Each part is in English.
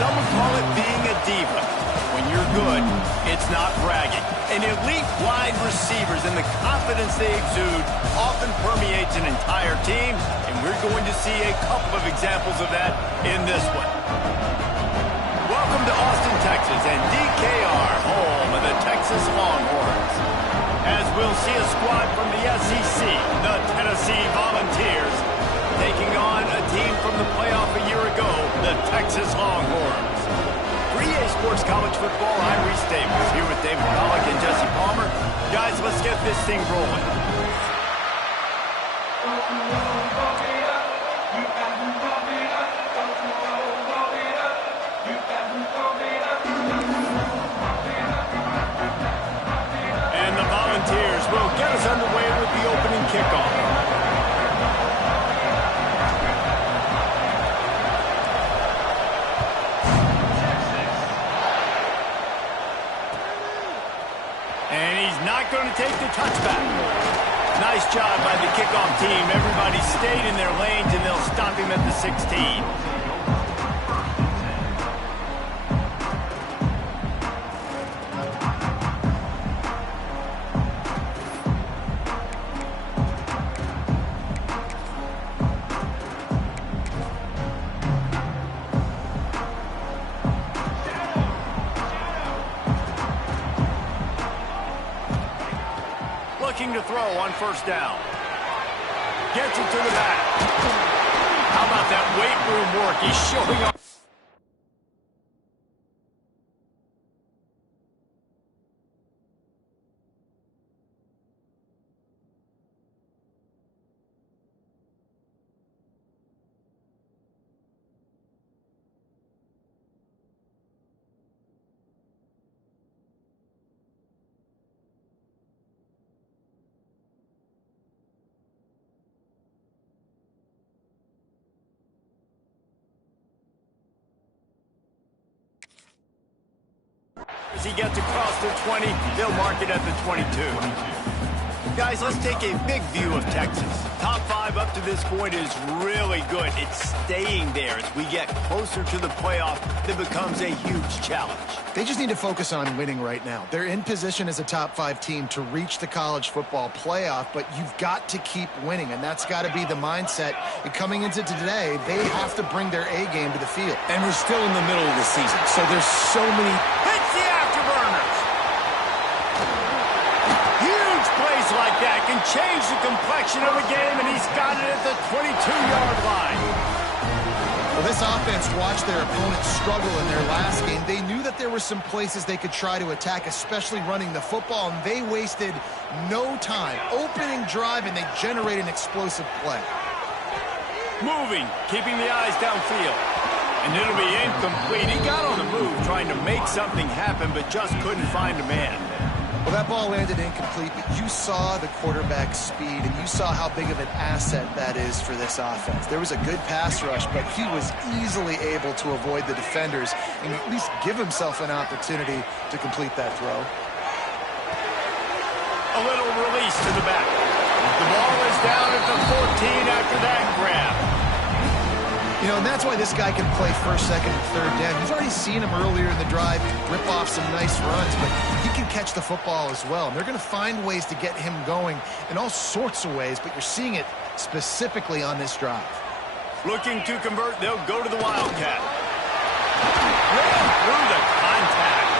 some would call it being a diva. When you're good, it's not bragging. And elite wide receivers and the confidence they exude often permeates an entire team, and we're going to see a couple of examples of that in this one. Welcome to Austin, Texas, and DKR, home of the Texas Longhorns. As we'll see a squad from the SEC, the Tennessee Volunteers, taking on a team from the playoff a year ago, the Texas Longhorns. For EA Sports College Football, I'm Reese Davis, here with David Pollock and Jesse Palmer. Guys, let's get this thing rolling. And the Volunteers will get us underway with the opening kickoff. Not going to take the touchback. Nice job by the kickoff team. Everybody stayed in their lanes, and they'll stop him at the 16. Looking to throw on first down. Gets it to the back. How about that weight room work? He's showing up. As he gets across the 20, they'll mark it at the 22. Guys, let's take a big view of Texas. Top 5 up to this point is really good. It's staying there. As we get closer to the playoff, it becomes a huge challenge. They just need to focus on winning right now. They're in position as a top 5 team to reach the college football playoff, but you've got to keep winning, and that's got to be the mindset. And coming into today, they have to bring their A game to the field. And we're still in the middle of the season, so there's so many... Hits the afterburners! Huge plays like that can change the complexion of a game, and he's got it at the 22-yard line. Well, this offense watched their opponents struggle in their last game. They knew that there were some places they could try to attack, especially running the football, and they wasted no time. Opening drive, and they generate an explosive play. Moving, keeping the eyes downfield. And it'll be incomplete. He got on the move trying to make something happen, but just couldn't find a man. Well, that ball landed incomplete, but you saw the quarterback's speed, and you saw how big of an asset that is for this offense. There was a good pass rush, but he was easily able to avoid the defenders and at least give himself an opportunity to complete that throw. A little release to the back. The ball is down at the 14 after that grab. You know, and that's why this guy can play first, second, and third down. You've already seen him earlier in the drive rip off some nice runs, but he can catch the football as well. And they're going to find ways to get him going in all sorts of ways, but you're seeing it specifically on this drive. Looking to convert, they'll go to the Wildcat. Ran through the contact.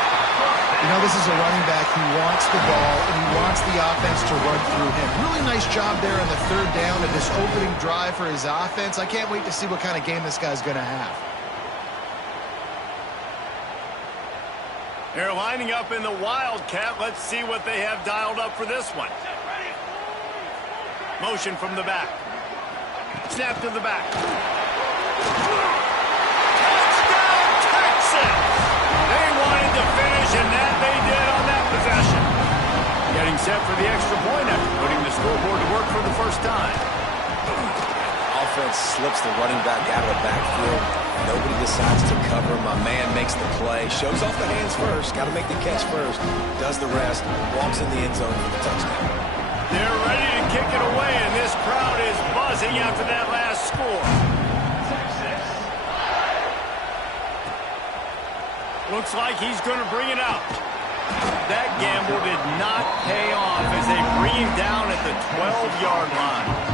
You know, this is a running back who wants the ball, and he wants the offense to run through him. Really nice job there on the third down of this opening drive for his offense. I can't wait to see what kind of game this guy's going to have. They're lining up in the Wildcat. Let's see what they have dialed up for this one. Motion from the back. Snap to the back. Touchdown, Texas! They wanted to finish, and that they did on that possession. Getting set for the extra point after putting the scoreboard to work for the first time. Offense slips the running back out of the backfield. Nobody decides to cover. My man makes the play. Shows off the hands first. Got to make the catch first. Does the rest. Walks in the end zone for the touchdown. They're ready to kick it away, and this crowd is buzzing after that last score. Looks like he's going to bring it out. That gamble did not pay off as they bring him down at the 12-yard line.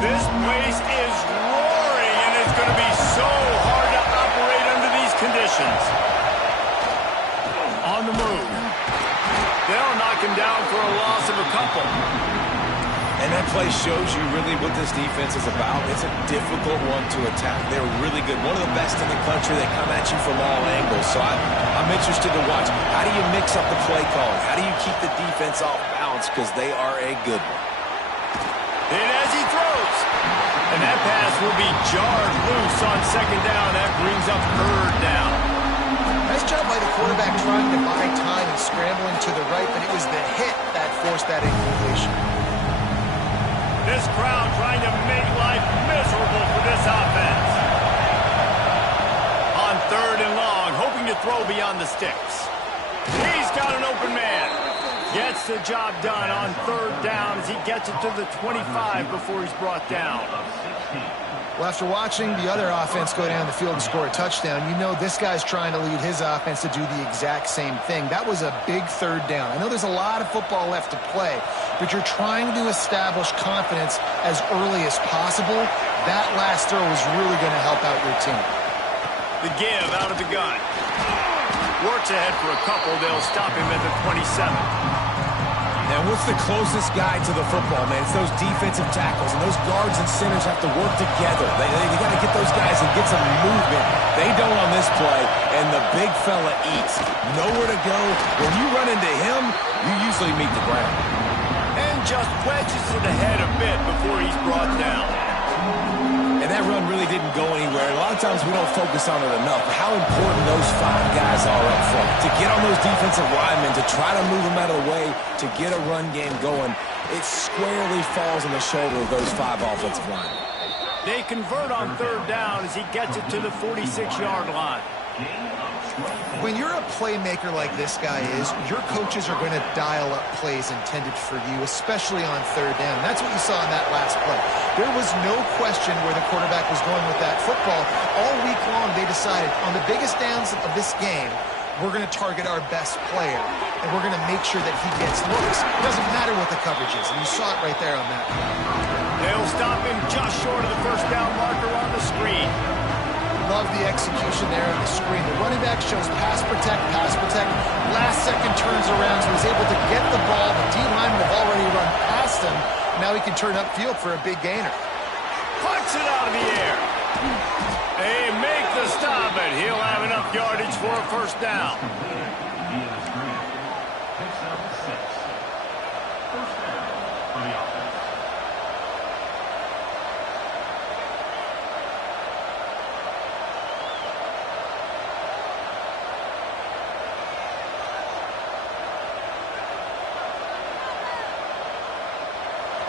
This place is roaring, and it's going to be so hard to operate under these conditions. On the move. They'll knock him down for a loss of a couple. And that play shows you really what this defense is about. It's a difficult one to attack. They're really good. One of the best in the country. They come at you from all angles. So I'm interested to watch. How do you mix up the play calling? How do you keep the defense off balance? Because they are a good one. And as he throws, and that pass will be jarred loose on second down. That brings up third down. Nice job by the quarterback trying to buy time and scrambling to the right, but it was the hit that forced that incompletion. This crowd trying to make life miserable for this offense. On third and long, hoping to throw beyond the sticks. He's got an open man. Gets the job done on third down as he gets it to the 25 before he's brought down. Well, after watching the other offense go down the field and score a touchdown, you know this guy's trying to lead his offense to do the exact same thing. That was a big third down. I know there's a lot of football left to play, but you're trying to establish confidence as early as possible. That last throw is really going to help out your team. The give out of the gun. Works ahead for a couple. They'll stop him at the 27. Now, what's the closest guy to the football, man? It's those defensive tackles, and those guards and centers have to work together. They got to get those guys and get some movement. They don't on this play, and the big fella eats. Nowhere to go. When you run into him, you usually meet the ground. And just wedges it ahead a bit before he's brought down. And that run really didn't go anywhere. A lot of times we don't focus on it enough. How important those five guys are up front. To get on those defensive linemen, to try to move them out of the way, to get a run game going, it squarely falls on the shoulder of those five offensive linemen. They convert on third down as he gets it to the 46-yard line. When you're a playmaker like this guy is, your coaches are going to dial up plays intended for you, especially on third down. And that's what you saw in that last play. There was no question where the quarterback was going with that football. All week long, they decided on the biggest downs of this game, we're going to target our best player, and we're going to make sure that he gets looks. It doesn't matter what the coverage is, and you saw it right there on that play. They'll stop him just short of the first down marker on the screen. Love the execution there on the screen. The running back shows pass protect, pass protect. Last second turns around, so he's able to get the ball. The D lineman have already run past him. Now he can turn upfield for a big gainer. Puts it out of the air. They make the stop, and he'll have enough yardage for a first down.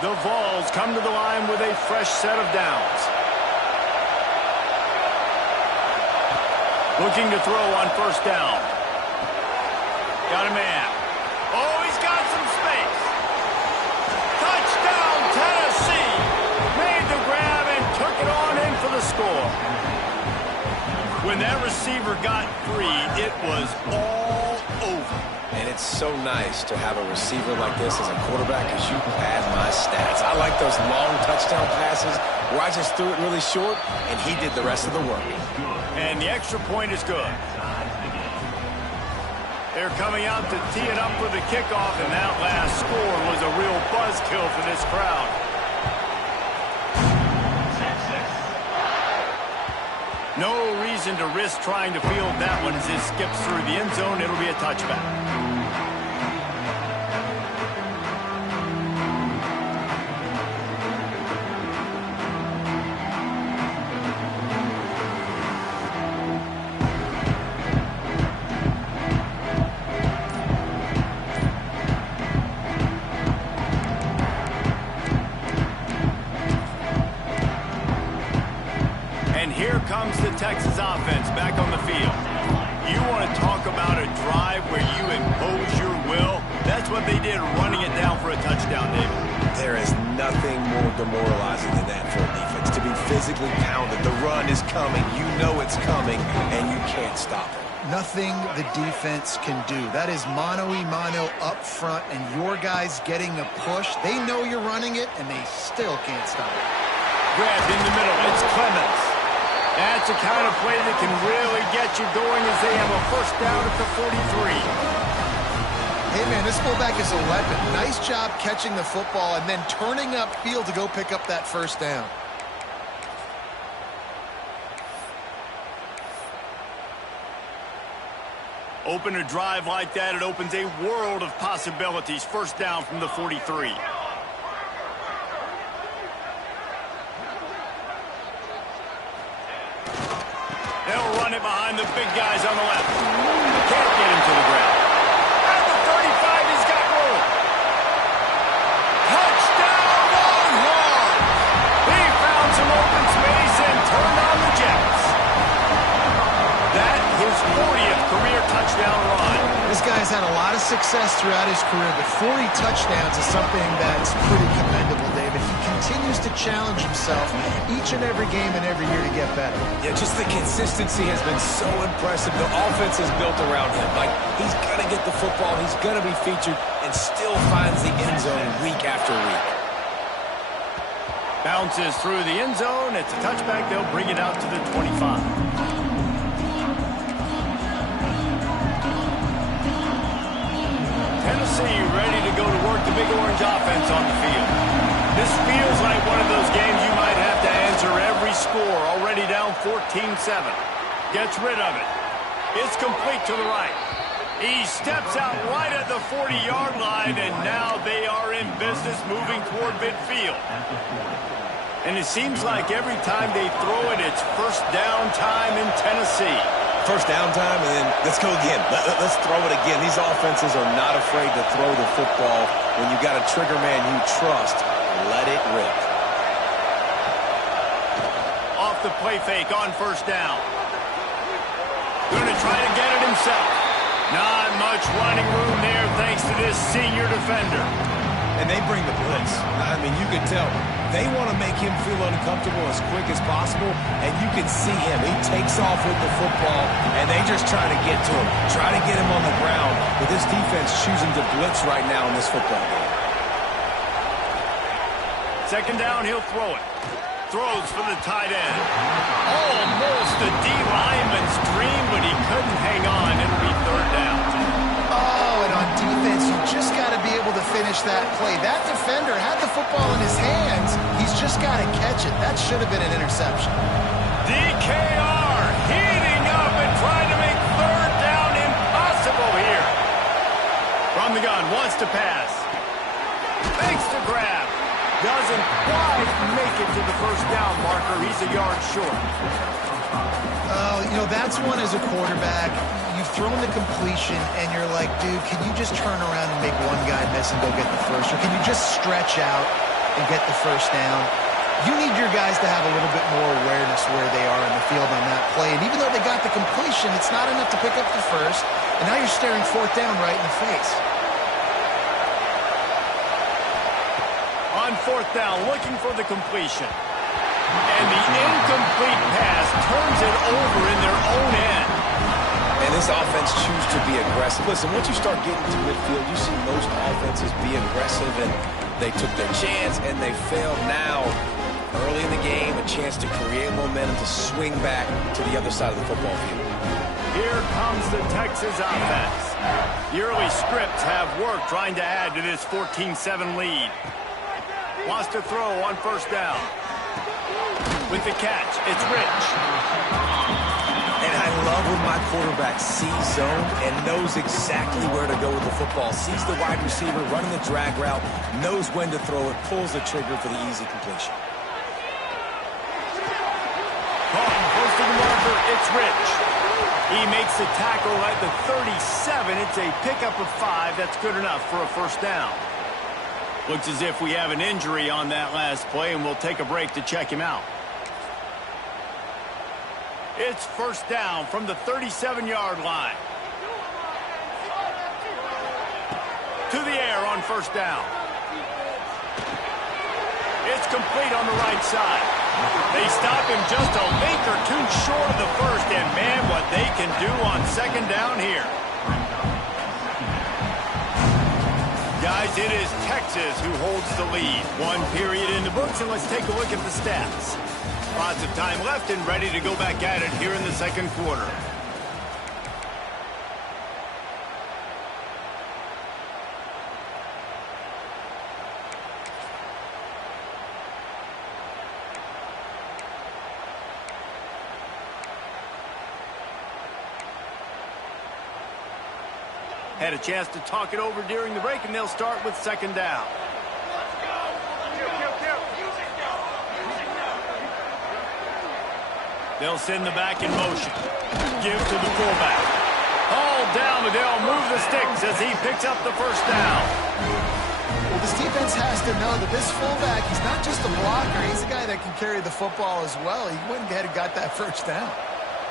The Vols come to the line with a fresh set of downs. Looking to throw on first down. Got a man. Oh, he's got some space. Touchdown, Tennessee. Made the grab and took it on in for the score. When that receiver got free, it was all over. And it's so nice to have a receiver like this as a quarterback because you pad my stats. I like those long touchdown passes where I just threw it really short and he did the rest of the work. And the extra point is good. They're coming out to tee it up for the kickoff, and that last score was a real buzzkill for this crowd. No reason to risk trying to field that one as it skips through the end zone. It'll be a touchback. Texas offense back on the field. You want to talk about a drive where you impose your will? That's what they did, running it down for a touchdown, David. There is nothing more demoralizing than that for a defense. To be physically pounded, the run is coming, you know it's coming, and you can't stop it. Nothing the defense can do. That is mano-a-mano up front, and your guys getting a push. They know you're running it, and they still can't stop it. Grabbed in the middle, it's Clemens. That's the kind of play that can really get you going as they have a first down at the 43. Hey, man, this fullback is a weapon. Nice job catching the football and then turning upfield to go pick up that first down. Open a drive like that, it opens a world of possibilities. First down from the 43. They'll run it behind the big guys on the left. Can't get him to the ground. At the 35, he's got room. Touchdown, Longhorn! He found some open space and turned on the Jets. That his 40th career touchdown run. This guy's had a lot of success throughout his career, but 40 touchdowns is something that's pretty commendable, David. He continues to challenge himself each and every game and every year to get better. Yeah, just the consistency has been so impressive. The offense is built around him. Like, he's going to get the football, he's going to be featured, and still finds the end zone week after week. Bounces through the end zone. It's a touchback. They'll bring it out to the 25. Tennessee ready to go to work the Big Orange offense on the field. This feels like one of those games you might have to answer every score. Already down 14-7. Gets rid of it. It's complete to the right. He steps out right at the 40-yard line, and now they are in business moving toward midfield. And it seems like every time they throw it, it's first down time in Tennessee. First down time, and then let's go again. Let's throw it again. These offenses are not afraid to throw the football. When you got a trigger man you trust, let it rip. Off the play fake on first down. Going to try to get it himself. Not much running room there thanks to this senior defender. And they bring the blitz. I mean, you can tell they want to make him feel uncomfortable as quick as possible, and you can see him. He takes off with the football, and they just try to get to him, try to get him on the ground. But this defense choosing to blitz right now in this football game. Second down, he'll throw it. Throws for the tight end. Almost a D-lineman's dream, but he couldn't hang on. It'll be third down. Oh, and on defense, you just got to be able to finish that play. That defender had the football in his hands. He's just got to catch it. That should have been an interception. DKR heating up and trying to make third down impossible here. From the gun, wants to pass. Makes the grab. Doesn't quite make it to the first down marker. He's a yard short. Oh, you know, that's one as a quarterback. You've thrown the completion, and you're like, dude, can you just turn around and make one guy miss and go get the first? Or can you just stretch out and get the first down? You need your guys to have a little bit more awareness where they are in the field on that play. And even though they got the completion, it's not enough to pick up the first. And now you're staring fourth down right in the face. On fourth down, looking for the completion. And the incomplete pass turns it over in their own end. And this offense chooses to be aggressive. Listen, once you start getting to midfield, you see most offenses be aggressive, and they took their chance, and they failed. Now, early in the game, a chance to create momentum to swing back to the other side of the football field. Here comes the Texas offense. The early scripts have worked trying to add to this 14-7 lead. Wants to throw on first down. With the catch, it's Rich. And I love when my quarterback sees zone and knows exactly where to go with the football. Sees the wide receiver running the drag route, knows when to throw it, pulls the trigger for the easy completion. Close to the marker, it's Rich. He makes the tackle at the 37. It's a pickup of 5. That's good enough for a first down. Looks as if we have an injury on that last play, and we'll take a break to check him out. It's first down from the 37-yard line. To the air on first down. It's complete on the right side. They stop him just a length or two short of the first, and man, what they can do on second down here. Guys, it is Texas who holds the lead. One period in the books, and let's take a look at the stats. Lots of time left and ready to go back at it here in the second quarter. Had a chance to talk it over during the break, and they'll start with second down. They'll send the back in motion. Give to the fullback. All down, but they'll move the sticks as he picks up the first down. Well, this defense has to know that this fullback, he's not just a blocker. He's a guy that can carry the football as well. He went ahead and got that first down.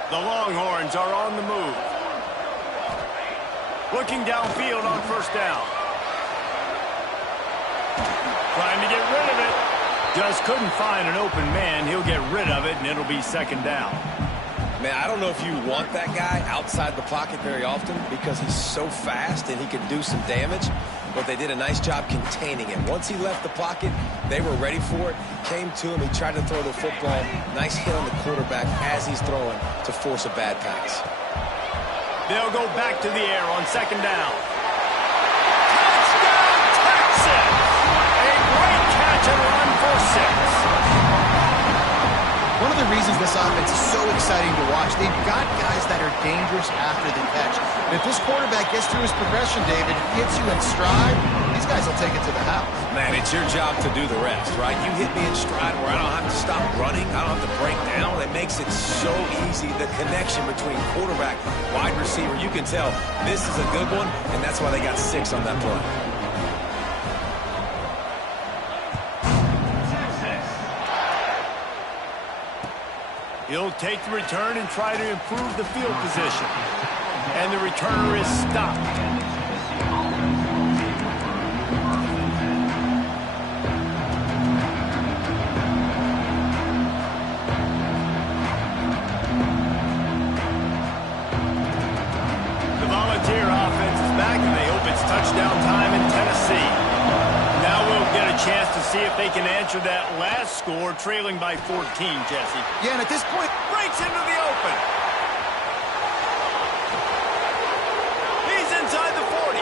The Longhorns are on the move. Looking downfield on first down. Trying to get rid of it. Just couldn't find an open man. He'll get rid of it, and it'll be second down. Man, I don't know if you want that guy outside the pocket very often because he's so fast and he can do some damage, but they did a nice job containing him. Once he left the pocket, they were ready for it. Came to him. He tried to throw the football. Nice hit on the quarterback as he's throwing to force a bad pass. They'll go back to the air on second down. Touchdown, Texas! A great catch and run for 6. One of the reasons this offense is so exciting to watch, they've got guys that are dangerous after the catch. And if this quarterback gets through his progression, David, hits you in stride, these guys will take it to the house. Man, it's your job to do the rest, right? You hit me in stride where I don't have to stop running. I don't have to break down. It makes it so easy. The connection between quarterback, wide receiver, you can tell this is a good one, and that's why they got 6 on that play. He'll take the return and try to improve the field position. And the returner is stopped. The Volunteer offense is back, and they hope it's touchdown time in Tennessee. Now we'll get a chance to see if they can answer that last score, trailing by 14, Jesse. Yeah, and at this point, Breaks into the open. He's inside the 40.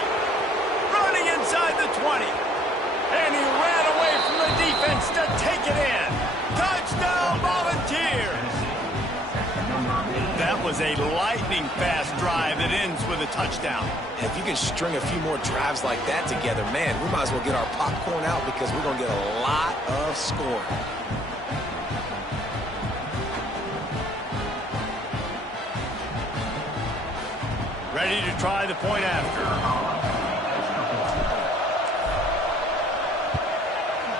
Running inside the 20. And he ran away from the defense to take it in. Touchdown, Volunteers. That was a lightning-fast drive that ends with a touchdown. If you can string a few more drives like that together, man, we might as well get our popcorn out because we're going to get a lot of scoring. Ready to try the point after.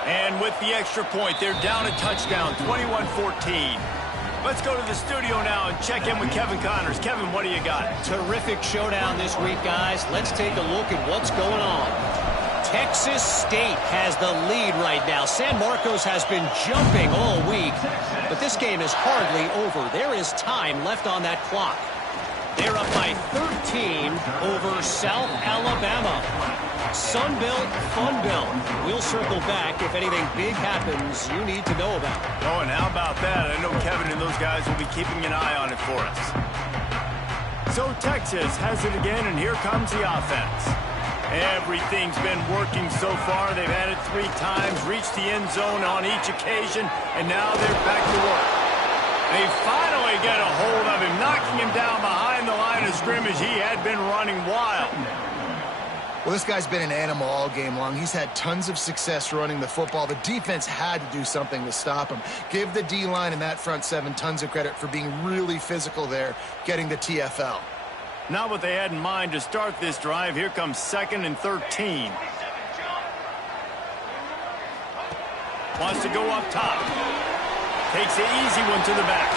And with the extra point, they're down a touchdown, 21-14. Let's go to the studio now and check in with Kevin Connors. Kevin, what do you got? Terrific showdown this week, guys. Let's take a look at what's going on. Texas State has the lead right now. San Marcos has been jumping all week, but this game is hardly over. There is time left on that clock. They're up by 13 over South Alabama. Sunbelt, Funbelt. We'll circle back if anything big happens you need to know about. Oh, and how about that? I know Kevin and those guys will be keeping an eye on it for us. So Texas has it again, and here comes the offense. Everything's been working so far. They've had it 3 times, reached the end zone on each occasion, and now they're back to work. They finally get a hold of him, knocking him down behind the line of scrimmage. He had been running wild. well, this guy's been an animal all game long. He's had tons of success running the football. The defense had to do something to stop him. Give the D-line and that front 7 tons of credit for being really physical there, getting the TFL. Not what they had in mind to start this drive. Here comes 2nd and 13. Wants to go up top. Takes the easy one to the back.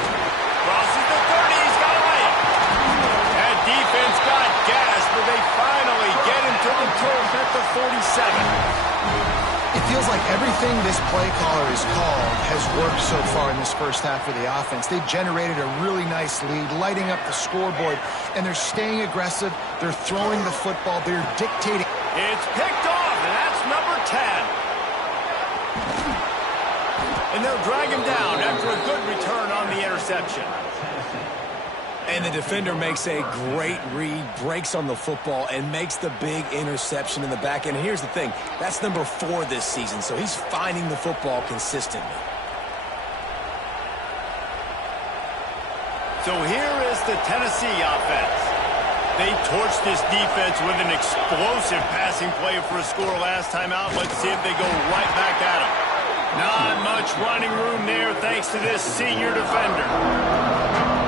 Crosses the 30. He's got a lane. That defense got gas, but they finally get him to the turf at the 47. It feels like everything this play caller has called has worked so far in this first half of the offense. They've generated a really nice lead, lighting up the scoreboard, and they're staying aggressive. They're throwing the football. They're dictating. It's picked off, and that's number 10. And they'll drag him down after a good return on the interception. And the defender makes a great read, breaks on the football, and makes the big interception in the back end. And here's the thing, that's number 4 this season, so he's finding the football consistently. So here is the Tennessee offense. They torched this defense with an explosive passing play for a score last time out. Let's see if they go right back at him. Not much running room there thanks to this senior defender.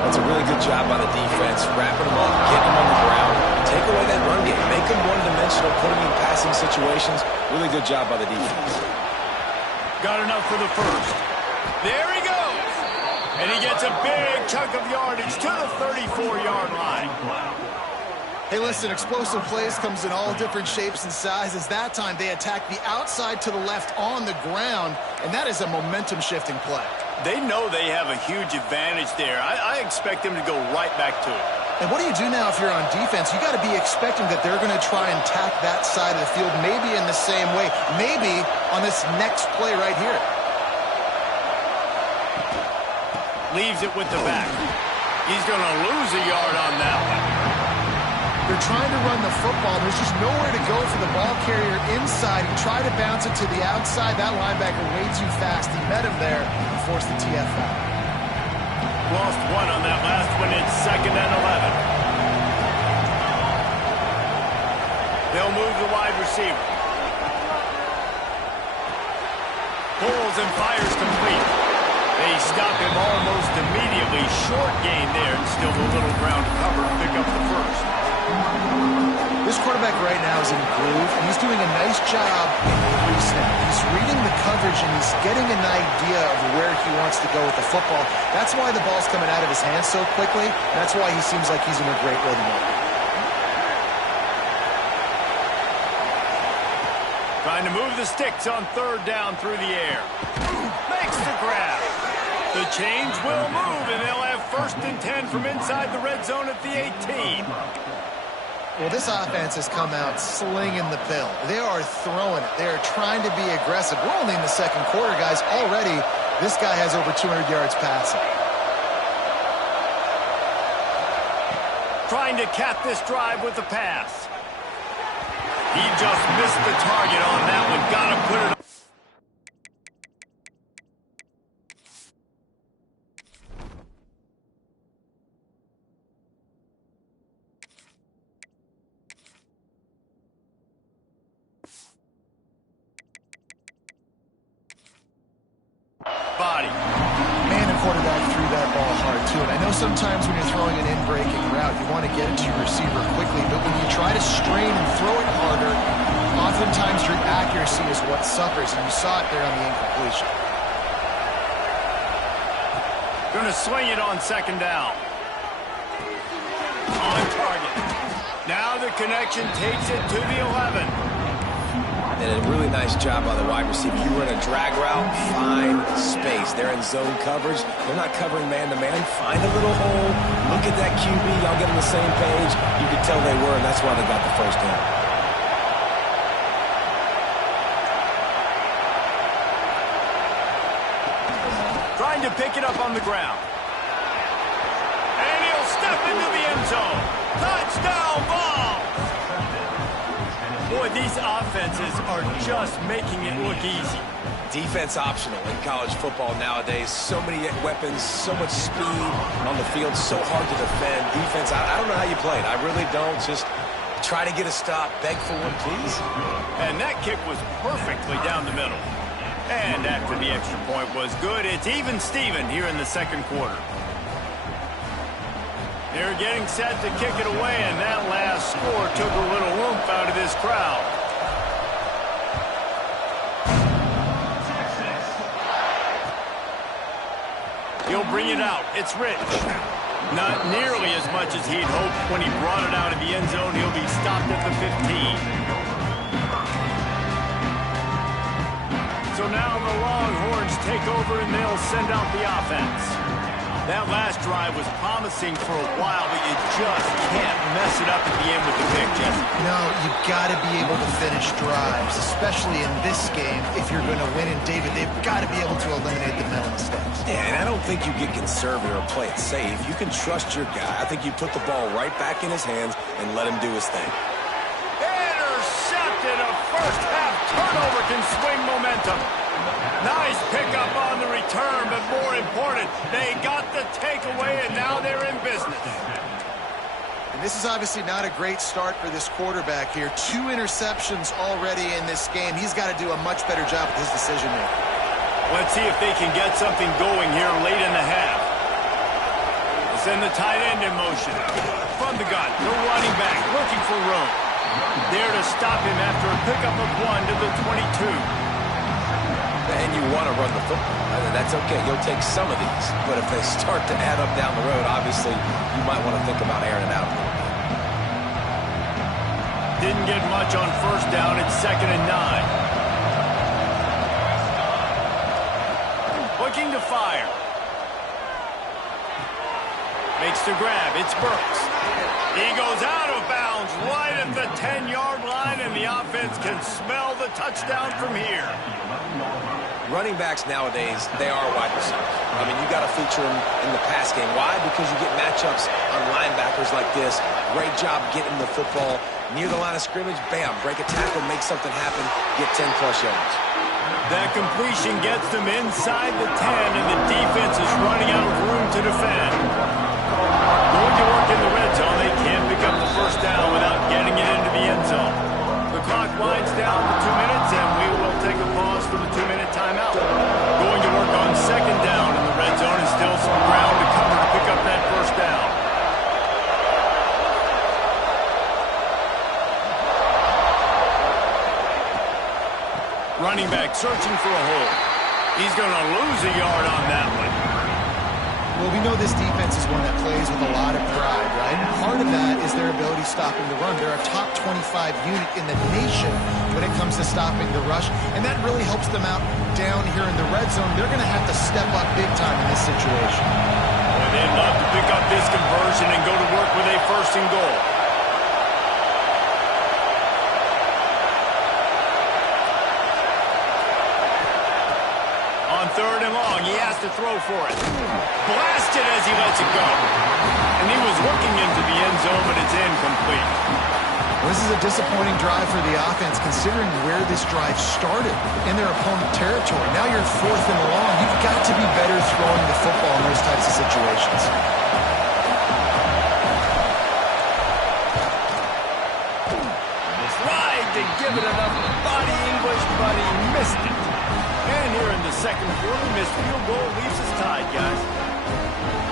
That's a really good job by the defense, wrapping them up, getting them on the ground, take away that run game, make them one-dimensional, put them in passing situations. Really good job by the defense. Got enough for the first. There he goes. And he gets a big chunk of yardage to the 34-yard line. Hey, listen, explosive plays comes in all different shapes and sizes. That time they attack the outside to the left on the ground, and that is a momentum-shifting play. They know they have a huge advantage there. I expect them to go right back to it. And what do you do now if you're on defense? You got to be expecting that they're going to try and tack that side of the field, maybe in the same way, maybe on this next play right here. Leaves it with the back. He's going to lose a yard on that one. They're trying to run the football. There's just nowhere to go for the ball carrier inside. He tried to bounce it to the outside. That linebacker way too fast. He met him there and forced the TF out. Lost one on that last one. It's 2nd and 11. They'll move the wide receiver. Pulls and fires complete. They stop him almost immediately. Short gain there, and still a little ground cover to pick up the first. This quarterback right now is in a groove, and he's doing a nice job in pre-snap. He's reading the coverage, and he's getting an idea of where he wants to go with the football. That's why the ball's coming out of his hands so quickly. That's why he seems like he's in a great rhythm. Trying to move the sticks on 3rd down through the air. Makes the grab. The change will move, and they'll have 1st and 10 from inside the red zone at the 18. Well, this offense has come out slinging the pill. They are throwing it. They are trying to be aggressive. We're only in the 2nd quarter, guys. Already, this guy has over 200 yards passing. Trying to cap this drive with the pass. He just missed the target on that one. Gotta put it on. Body. Man, the quarterback threw that ball hard, too. And I know sometimes when you're throwing an in-breaking route, you want to get it to your receiver quickly. But when you try to strain and throw it harder, oftentimes your accuracy is what suffers. And you saw it there on the incompletion. Going to swing it on 2nd down. On target. Now the connection takes it to the 11. And a really nice job by the wide receiver. You run a drag route, find space. They're in zone coverage. They're not covering man-to-man. Find a little hole. Look at that QB. Y'all get on the same page. You could tell they were, and that's why they got the 1st down. Trying to pick it up on the ground. And he'll step into the end zone. Touchdown ball! Boy, these offenses are just making it look easy. Defense optional in college football nowadays. So many weapons, so much speed on the field, so hard to defend. Defense, I don't know how you play it. I really don't. Just try to get a stop, beg for one, please. And that kick was perfectly down the middle. And after the extra point was good, it's even Steven here in the 2nd quarter. They're getting set to kick it away, and that last score took a little oomph out of this crowd. He'll bring it out. It's Rich. Not nearly as much as he'd hoped when he brought it out of the end zone. He'll be stopped at the 15. So now the Longhorns take over and they'll send out the offense. That last drive was promising for a while, but you just can't mess it up at the end with the pick, Jesse. No, you've got to be able to finish drives, especially in this game if you're going to win. And David, they've got to be able to eliminate the mental mistakes. Yeah, and I don't think you get conservative or play it safe. You can trust your guy. I think you put the ball right back in his hands and let him do his thing. Intercepted. A first-half turnover can swing momentum. Nice pickup on the return, but more important, they got the takeaway, and now they're in business. And this is obviously not a great start for this quarterback here. 2 interceptions already in this game. He's got to do a much better job with his decision-making. Let's see if they can get something going here late in the half. Send the tight end in motion. From the gun, the running back looking for room. There to stop him after a pickup of 1 to the 22. And you want to run the football. That's okay. You'll take some of these. But if they start to add up down the road, obviously, you might want to think about airing it out a little bit. Didn't get much on first down. It's 2nd and 9. Looking to fire. Makes the grab. It's Burks. He goes out of bounds right at the 10-yard line, and the offense can smell the touchdown from here. Running backs nowadays, they are wide receivers. I mean, you got to feature them in the pass game. Why? Because you get matchups on linebackers like this. Great job getting the football near the line of scrimmage. Bam, break a tackle, make something happen, get 10-plus yards. That completion gets them inside the 10, and the defense is running out of room to defend. Going to work in the red zone. They can't pick up the first down without getting it into the end zone. The clock winds down to 2 minutes, and we will take a pause for the 2-minute timeout. Going to work on 2nd down in the red zone, and still some ground to cover to pick up that first down. Running back searching for a hole. He's going to lose a yard on that one. Well, we know this defense is one that plays with a lot of pride, right? Part of that is their ability stopping the run. They're a top 25 unit in the nation when it comes to stopping the rush, and that really helps them out down here in the red zone. They're going to have to step up big time in this situation. Well, they'd love to pick up this conversion and go to work with a 1st and goal. On 3rd and long, he has to throw for it. Blasted as he lets it go. And he was looking into the end zone, but it's incomplete. Well, this is a disappointing drive for the offense, considering where this drive started in their opponent territory. Now you're 4th and long. You've got to be better throwing the football in those types of situations. Tried to give it enough body English, but he missed it. And here in the 2nd quarter, missed field goal leaves us tied, guys.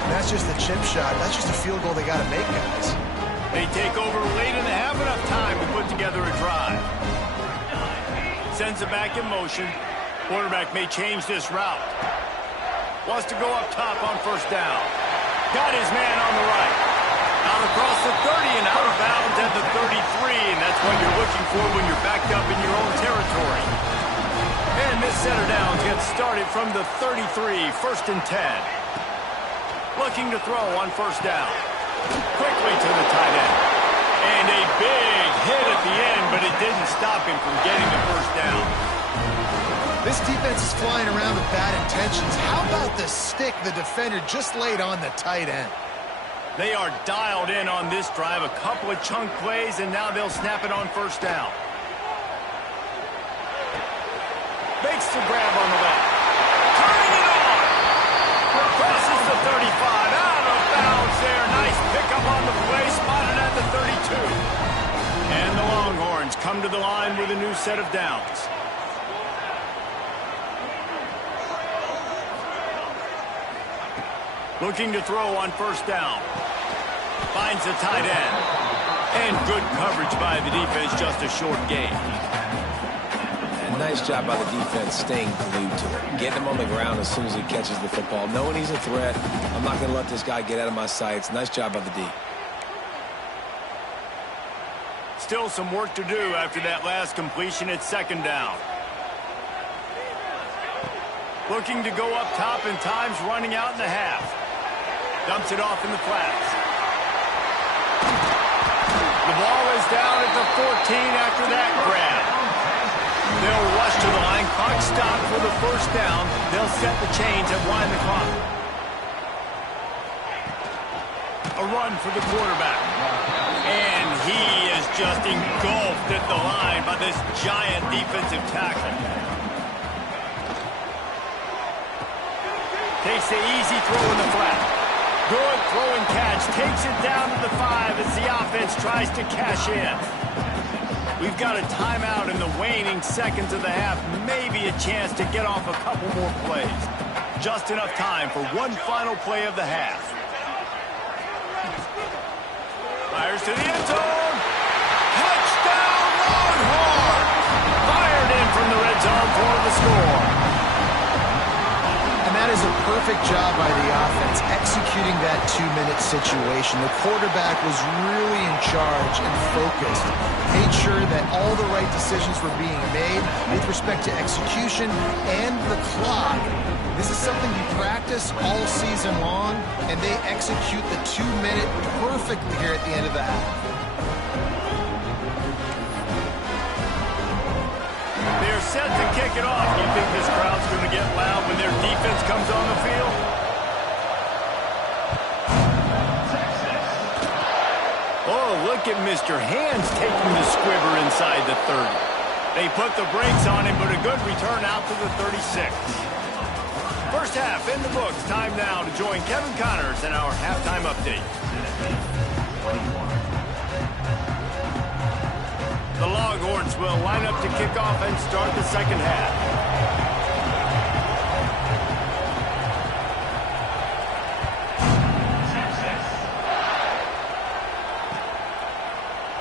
And that's just a chip shot. That's just a field goal they got to make, guys. They take over late and they have enough time to put together a drive. Sends it back in motion. Quarterback may change this route. Wants to go up top on 1st down. Got his man on the right. Out across the 30 and out of bounds at the 33. And that's what you're looking for when you're backed up in your own territory. And this set of downs gets started from the 33, 1st and 10. Looking to throw on 1st down. Quickly to the tight end. And a big hit at the end, but it didn't stop him from getting the 1st down. This defense is flying around with bad intentions. How about the stick the defender just laid on the tight end? They are dialed in on this drive. A couple of chunk plays, and now they'll snap it on 1st down. Makes the grab on the left. Turning it on. Crosses the 35. Out of bounds there. Nice pickup on the play. Spotted at the 32. And the Longhorns come to the line with a new set of downs. Looking to throw on 1st down. Finds the tight end. And good coverage by the defense. Just a short gain. Nice job by the defense staying glued to it. Getting him on the ground as soon as he catches the football. Knowing he's a threat, I'm not going to let this guy get out of my sights. Nice job by the D. Still some work to do after that last completion at second down. Looking to go up top, and time's running out in the half. Dumps it off in the flats. The ball is down at the 14 after that grab. They'll rush to the line. Clock stopped for the first down. They'll set the chains and wind the clock. A run for the quarterback. And he is just engulfed at the line by this giant defensive tackle. Takes the easy throw in the flat. Good throw and catch. Takes it down to the 5 as the offense tries to cash in. We've got a timeout in the waning seconds of the half. Maybe a chance to get off a couple more plays. Just enough time for one final play of the half. Fires to the end zone. Touchdown, Longhorn! Fired in from the red zone for the score. And that is a perfect job by the offense, executing that 2-minute situation. The quarterback was really in charge and focused. Made sure that all the right decisions were being made with respect to execution and the clock. This is something you practice all season long, and they execute the 2-minute perfectly here at the end of the half. They're set to kick it off. You think this crowd's going to get loud when their defense comes on the field? Oh, look at Mr. Hands taking the squibber inside the 30. They put the brakes on him, but a good return out to the 36. First half in the books. Time now to join Kevin Connors in our halftime update. The Longhorns will line up to kick off and start the second half.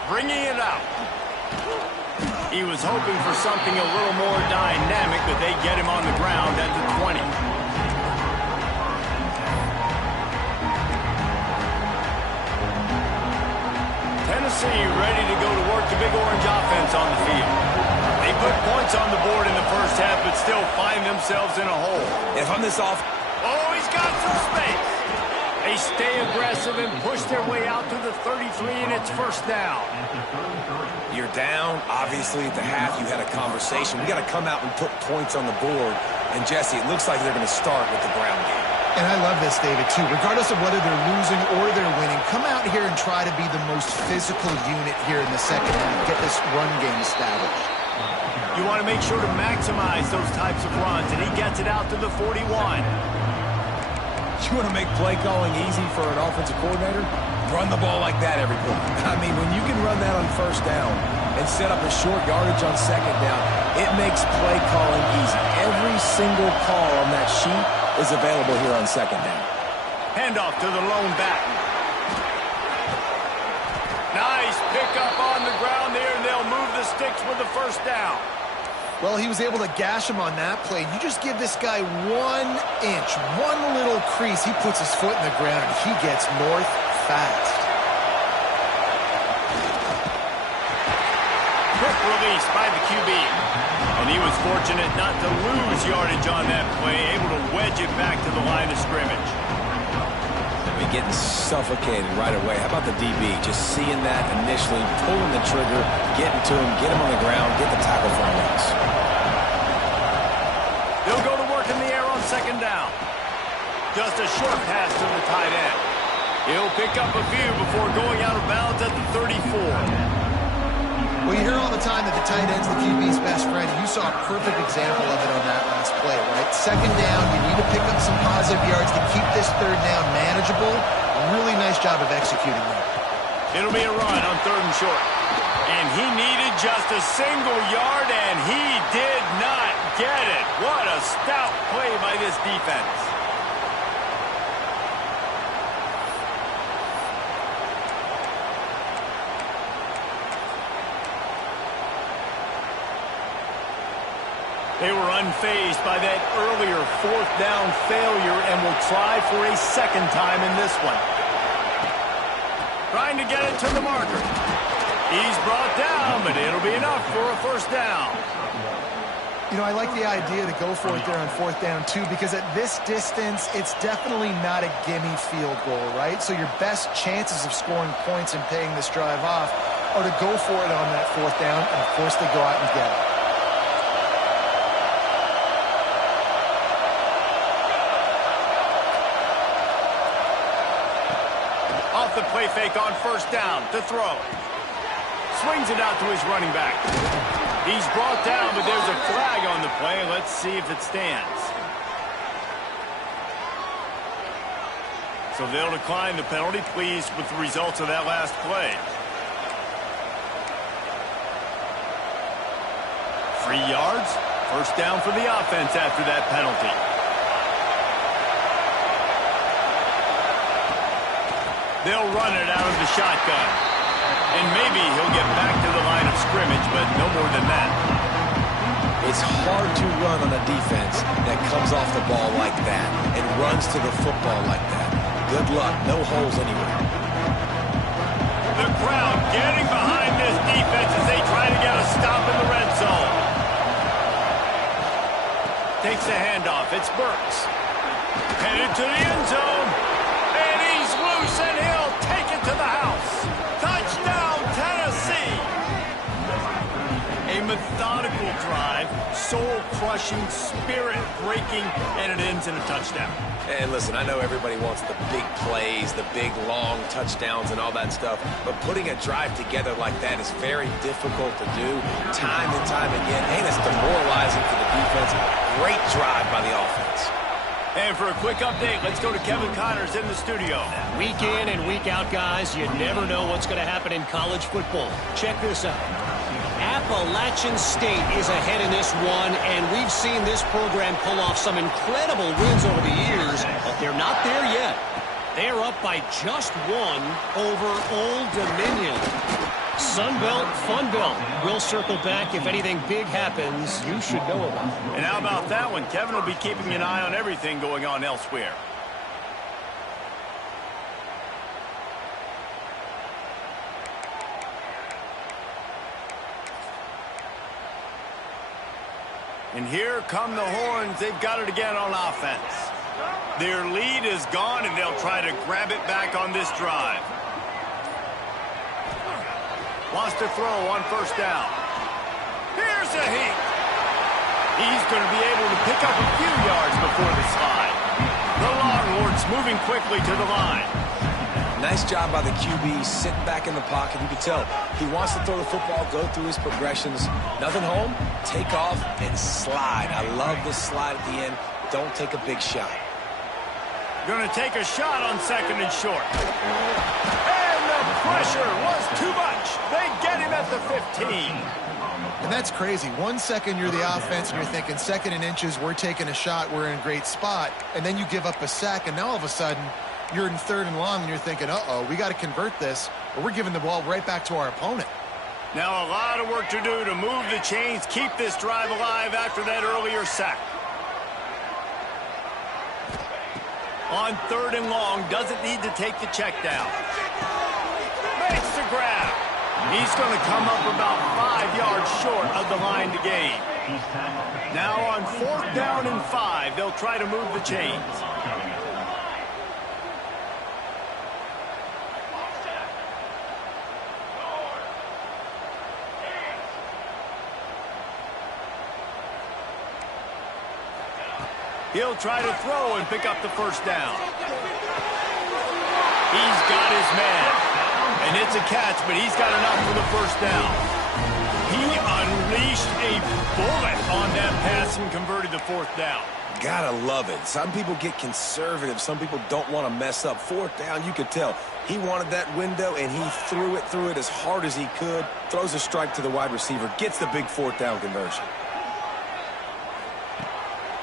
Bringing it out. He was hoping for something a little more dynamic, but they get him on the ground at the 20. Tennessee ready to go to work the Big Orange offense on the field. They put points on the board in the first half, but still find themselves in a hole. If I'm this off... Oh, he's got some space. They stay aggressive and push their way out to the 33, and it's first down. You're down. Obviously, at the half, you had a conversation. We got to come out and put points on the board. And, Jesse, it looks like they're going to start with the ground game. And I love this, David, too. Regardless of whether they're losing or they're winning, come out here and try to be the most physical unit here in the second half. Get this run game established. You want to make sure to maximize those types of runs, and he gets it out to the 41. You want to make play calling easy for an offensive coordinator? Run the ball like that every play. I mean, when you can run that on first down and set up a short yardage on second down, it makes play calling easy. Every single call on that sheet is available here on second down. Handoff to the lone back. Nice pickup on the ground there, and they'll move the sticks with the first down. Well, he was able to gash him on that play. You just give this guy 1 inch, one little crease. He puts his foot in the ground, and he gets north fast. Quick release by the QB. And he was fortunate not to lose yardage on that play, able to wedge it back to the line of scrimmage. I mean, getting suffocated right away. How about the DB? Just seeing that initially, pulling the trigger, getting to him, get him on the ground, get the tackle for a loss. They'll go to work in the air on second down. Just a short pass to the tight end. He'll pick up a few before going out of bounds at the 34. Well, you hear all the time that the tight end's the QB's best friend. You saw a perfect example of it on that last play, right? Second down, you need to pick up some positive yards to keep this third down manageable. Really nice job of executing that. It'll be a run on third and short. And he needed just a single yard, and he did not get it. What a stout play by this defense. unfazed by that earlier fourth down failure and will try for a second time in this one. Trying to get it to the marker. He's brought down, but it'll be enough for a first down. You know, I like the idea to go for it there on fourth down, too, because at this distance, it's definitely not a gimme field goal, right? So your best chances of scoring points and paying this drive off are to go for it on that fourth down, and, of course, they go out and get it. Off the play fake on first down to throw. Swings it out to his running back. He's brought down, but there's a flag on the play. Let's see if it stands. So they'll decline the penalty, pleased with the results of that last play. 3 yards, first down for the offense after that penalty. They'll run it out of the shotgun. And maybe he'll get back to the line of scrimmage, but no more than that. It's hard to run on a defense that comes off the ball like that and runs to the football like that. Good luck. No holes anywhere. The crowd getting behind this defense as they try to get a stop in the red zone. Takes a handoff. It's Burks. Headed to the end zone. And he's loose, and he'll take it to the house. Touchdown, Tennessee! A methodical drive, soul-crushing, spirit-breaking, and it ends in a touchdown. And listen, I know everybody wants the big plays, the big, long touchdowns and all that stuff, but putting a drive together like that is very difficult to do time and time again, and it's demoralizing for the defense. Great drive by the offense. And for a quick update, let's go to Kevin Connors in the studio. Week in and week out, guys, you never know what's going to happen in college football. Check this out. Appalachian State is ahead in this one, and we've seen this program pull off some incredible wins over the years, but they're not there yet. They're up by just one over Old Dominion. Sunbelt, Funbelt. We'll circle back if anything big happens you should know about. And how about that one? Kevin will be keeping an eye on everything going on elsewhere. And here come the horns. They've got it again on offense. Their lead is gone, and they'll try to grab it back on this drive. Wants to throw on first down. Here's a heat. He's going to be able to pick up a few yards before the slide. The Longhorns moving quickly to the line. Nice job by the QB, sitting back in the pocket. You can tell he wants to throw the football, go through his progressions. Nothing home, take off, and slide. I love the slide at the end. Don't take a big shot. Going to take a shot on second and short. And the pressure was too much. They get him at the 15. And that's crazy. 1 second you're the offense and you're thinking second and inches, we're taking a shot, we're in a great spot. And then you give up a sack, and now all of a sudden you're in third and long and you're thinking, uh-oh, we got to convert this, or we're giving the ball right back to our opponent. Now a lot of work to do to move the chains, keep this drive alive after that earlier sack. On third and long, doesn't need to take the check down. Makes the grab. He's going to come up about 5 yards short of the line to gain. Now on fourth down and 5, they'll try to move the chains. He'll try to throw and pick up the first down. He's got his man. And it's a catch, but he's got enough for the first down. He unleashed a bullet on that pass and converted the fourth down. Gotta love it. Some people get conservative. Some people don't want to mess up. Fourth down, you could tell. He wanted that window, and he threw it as hard as he could. Throws a strike to the wide receiver. Gets the big fourth down conversion.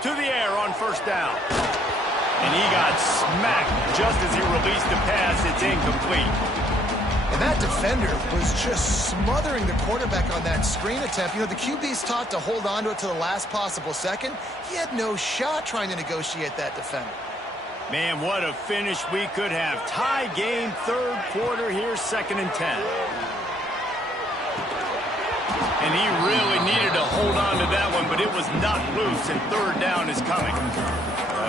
To the air on first down. And he got smacked just as he released the pass. It's incomplete. And that defender was just smothering the quarterback on that screen attempt. You know, the QB's taught to hold on to it to the last possible second. He had no shot trying to negotiate that defender. Man, what a finish we could have. Tie game, third quarter here, 2nd and 10. And he really needed to hold on to that one, but it was not loose, and third down is coming.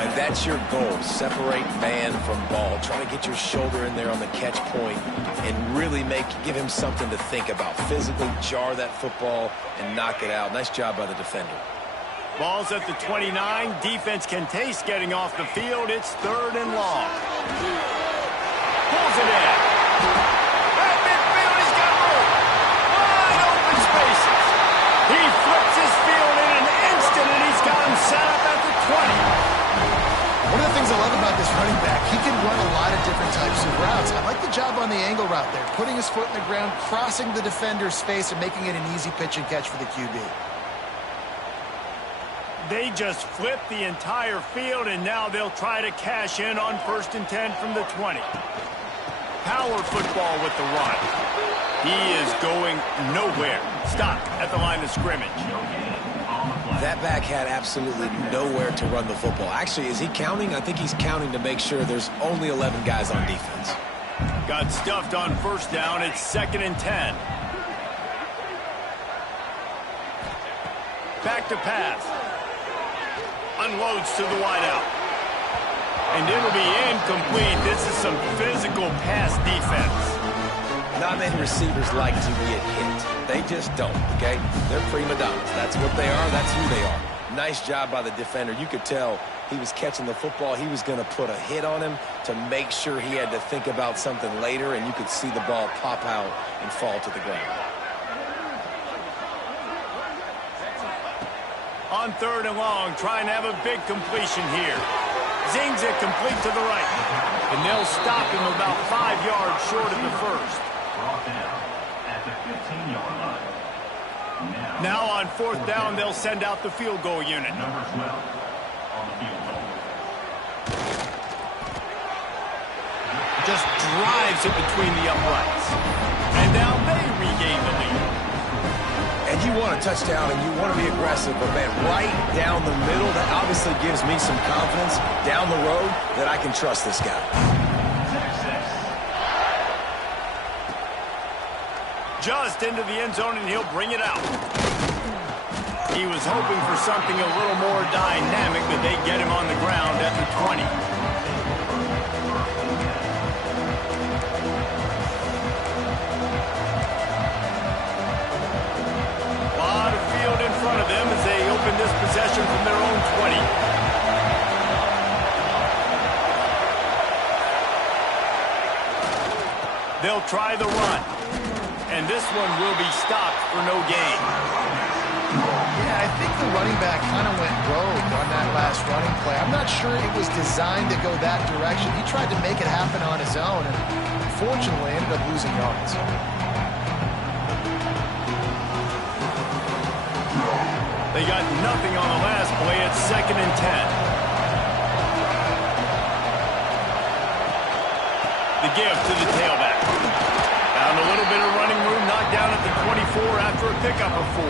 And that's your goal. Separate man from ball. Try to get your shoulder in there on the catch point and really give him something to think about. Physically jar that football and knock it out. Nice job by the defender. Ball's at the 29. Defense can taste getting off the field. It's 3rd and long. Pulls it in. At midfield, he's got room. Wide open spaces. He flips his field in an instant, and he's got him set up at the 20. One of the things I love about this running back, he can run a lot of different types of routes. I like the job on the angle route there, putting his foot in the ground, crossing the defender's face, and making it an easy pitch and catch for the QB. They just flipped the entire field, and now they'll try to cash in on 1st and 10 from the 20. Power football with the run. He is going nowhere. Stop at the line of scrimmage. That back had absolutely nowhere to run the football. Actually, is he counting? I think he's counting to make sure there's only 11 guys on defense. Got stuffed on 1st down. It's 2nd and 10. Back to pass. Unloads to the wideout. And it'll be incomplete. This is some physical pass defense. Not many receivers like to get hit. They just don't, okay? They're prima donnas. That's what they are. That's who they are. Nice job by the defender. You could tell he was catching the football. He was going to put a hit on him to make sure he had to think about something later, and you could see the ball pop out and fall to the ground. On 3rd and long, trying to have a big completion here. Zings it complete to the right. And they'll stop him about 5 yards short of the first. At the 15-yard line. Now on 4th down, they'll send out the field goal unit. Number 12 on the field goal. Just drives it between the uprights. And now they regain the lead. And you want a touchdown and you want to be aggressive, but man, right down the middle, that obviously gives me some confidence down the road that I can trust this guy. Just into the end zone, and he'll bring it out. He was hoping for something a little more dynamic, but they get him on the ground at the 20. A lot of field in front of them as they open this possession from their own 20. They'll try the run. And this one will be stopped for no gain. Yeah, I think the running back kind of went rogue on that last running play. I'm not sure it was designed to go that direction. He tried to make it happen on his own, and unfortunately ended up losing yards. They got nothing on the last play. It's 2nd and 10. The give to the tailback. Found a little bit of running room, knocked down at the 24 after a pickup of 4.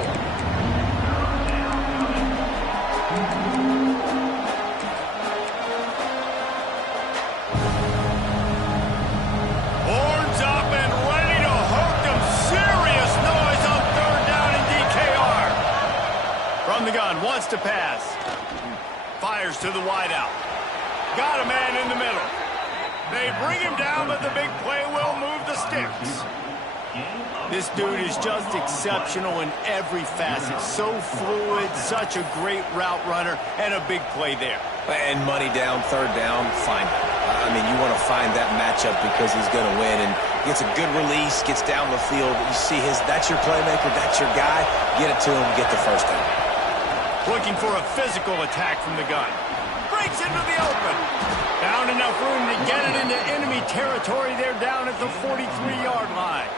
Horns up and ready to hook them. Serious noise on 3rd down in DKR. From the gun, wants to pass. Fires to the wideout. Got a man in the middle. They bring him down, but the big play will move the sticks. This dude is just exceptional in every facet. So fluid, such a great route runner, and a big play there. And money down, 3rd down, find him. I mean, you want to find that matchup because he's going to win. And gets a good release, gets down the field. You see that's your playmaker, that's your guy. Get it to him, get the 1st down. Looking for a physical attack from the gun. Breaks into the open. Found enough room to get it into enemy territory. They're down at the 43-yard line.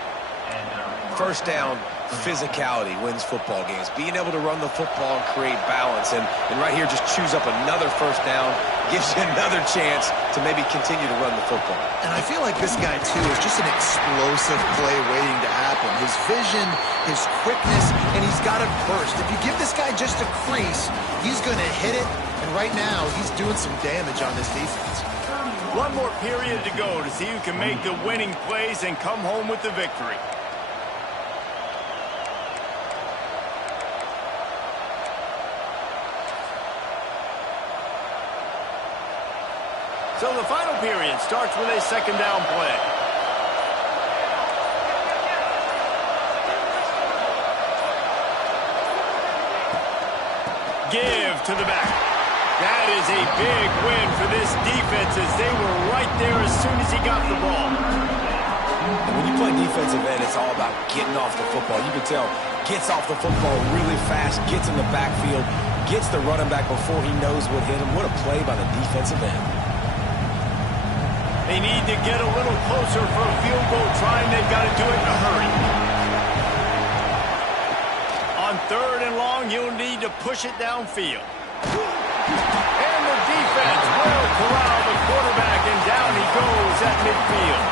1st down, physicality wins football games. Being able to run the football and create balance. And right here, just choose up another first down, gives you another chance to maybe continue to run the football. And I feel like this guy, too, is just an explosive play waiting to happen. His vision, his quickness, and he's got it burst. If you give this guy just a crease, he's going to hit it. And right now, he's doing some damage on this defense. One more period to go to see who can make the winning plays and come home with the victory. So the final period starts with a second down play. Give to the back. That is a big win for this defense as they were right there as soon as he got the ball. And when you play defensive end, it's all about getting off the football. You can tell, gets off the football really fast, gets in the backfield, gets the running back before he knows what hit him. What a play by the defensive end. They need to get a little closer for a field goal try, and they've got to do it in a hurry. On 3rd and long, you'll need to push it downfield. And the defense will corral the quarterback, and down he goes at midfield.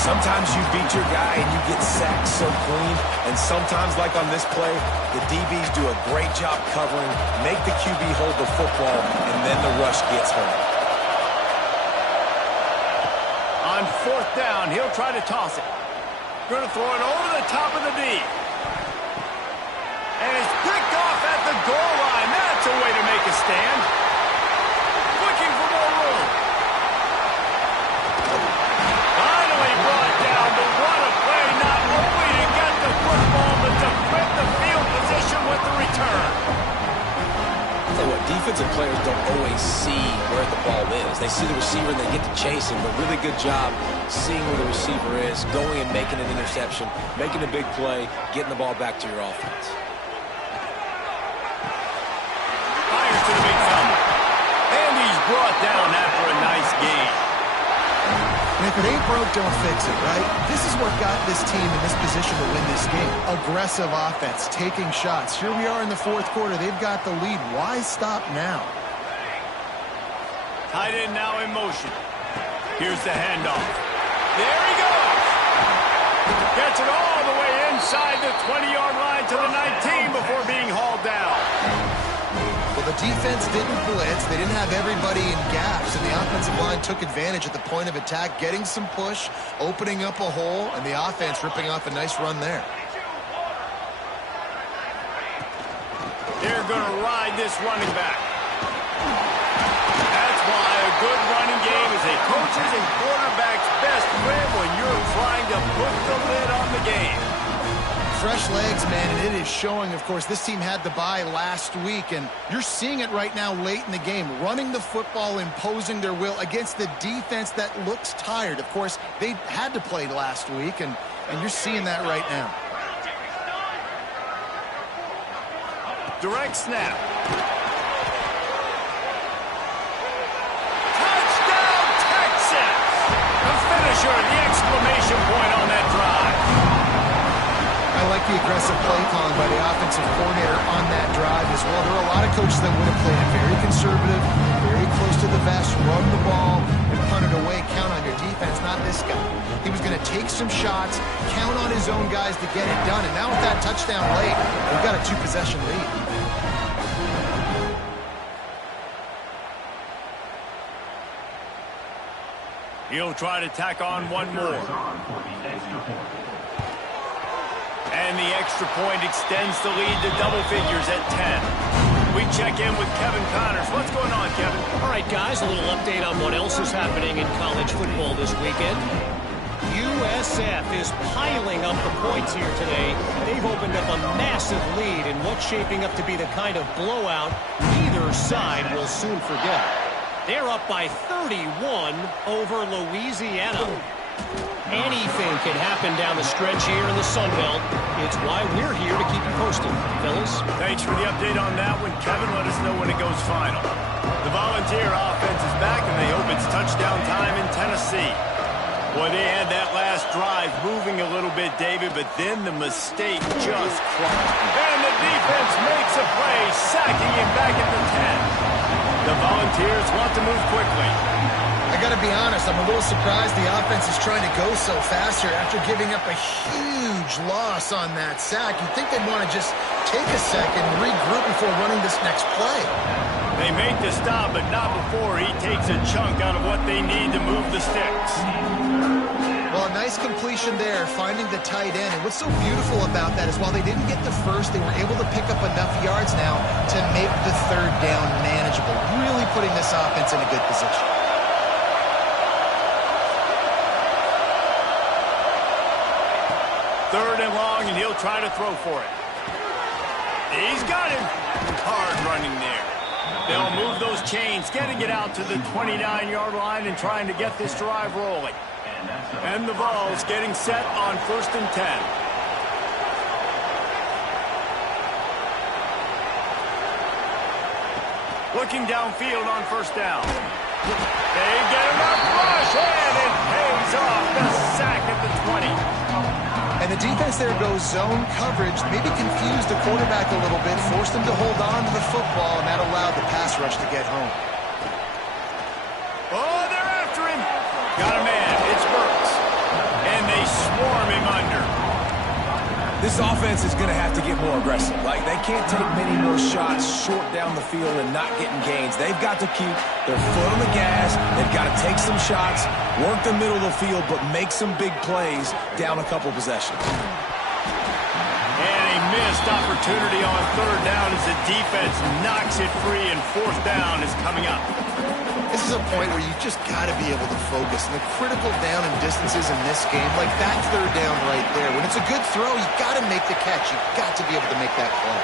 Sometimes you beat your guy and you get sacked so clean, and sometimes, like on this play, the DBs do a great job covering, make the QB hold the football, and then the rush gets home. On 4th down, he'll try to toss it. Going to throw it over the top of the D. And it's picked off at the goal line. That's a way to make a stand. Looking for more room. Finally brought down, but what a play, not only to get the football, but to flip the field position with the return. I'll tell you what, defensive players don't always see where the ball is. They see the receiver and they get to chase him, but really good job seeing where the receiver is, going and making an interception, making a big play, getting the ball back to your offense. Fires to the big fella. And he's brought down after a nice gain. And if it ain't broke, don't fix it, right? This is what got this team in this position to win this game. Aggressive offense, taking shots. Here we are in the 4th quarter. They've got the lead. Why stop now? Tight end now in motion. Here's the handoff. There he goes. Gets it all the way inside the 20-yard line to the 19 before being hauled down. Well, the defense didn't blitz. They didn't have everybody in gaps, and the offensive line took advantage at the point of attack, getting some push, opening up a hole, and the offense ripping off a nice run there. They're going to ride this running back. That's why a good running game is a coach's and quarterback's best friend when you're trying to put the lid on the game. Fresh legs, man, and it is showing. Of course, this team had the bye last week, and you're seeing it right now late in the game, running the football, imposing their will against the defense that looks tired. Of course, they had to play last week, and you're seeing that right now. Direct snap. Touchdown, Texas! The finisher, the exclamation point on that drive. I like the aggressive play calling by the offensive coordinator on that drive as well. There are a lot of coaches that would have played it very conservative, very close to the vest, run the ball, and punt it away. Count on your defense, not this guy. He was going to take some shots, count on his own guys to get it done. And now with that touchdown late, we've got a 2-possession lead. He'll try to tack on one more. And the extra point extends the lead to double figures at 10. We check in with Kevin Connors. What's going on, Kevin? All right, guys, a little update on what else is happening in college football this weekend. USF is piling up the points here today. They've opened up a massive lead in what's shaping up to be the kind of blowout neither side will soon forget. They're up by 31 over Louisiana. Anything can happen down the stretch here in the Sun Belt. It's why we're here to keep you posted, fellas. Thanks for the update on that one, Kevin. Let us know when it goes final. The Volunteer offense is back, and they hope it's touchdown time in Tennessee. Boy, they had that last drive moving a little bit, David, but then the mistake just clocked. And the defense makes a play, sacking him back at the 10. The Volunteers want to move quickly. I got to be honest, I'm a little surprised the offense is trying to go so fast here after giving up a huge loss on that sack. You'd think they'd want to just take a second, regroup before running this next play. They make the stop, but not before he takes a chunk out of what they need to move the sticks. Well, a nice completion there, finding the tight end. And what's so beautiful about that is while they didn't get the first, they were able to pick up enough yards now to make the third down manageable, really putting this offense in a good position. Third and long, and he'll try to throw for it. He's got him. Hard running there. They'll move those chains, getting it out to the 29-yard line and trying to get this drive rolling. And the Vols getting set on 1st and 10. Looking downfield on 1st down. They get enough rush, and it pays off. The sack at the 20. And the defense there goes zone coverage, maybe confused the quarterback a little bit, forced him to hold on to the football, and that allowed the pass rush to get home. Oh, they're after him. Got a man. It's Burks. And they swarm him under. This offense is going to have to get more aggressive. Like, they can't take many more shots short down the field and not getting gains. They've got to keep their foot on the gas. They've got to take some shots, work the middle of the field, but make some big plays down a couple possessions. And a missed opportunity on 3rd down as the defense knocks it free, and 4th down is coming up. This is a point where you just got to be able to focus. And the critical down and distances in this game, like that 3rd down right there, when it's a good throw, you got to make the catch. You got to be able to make that play.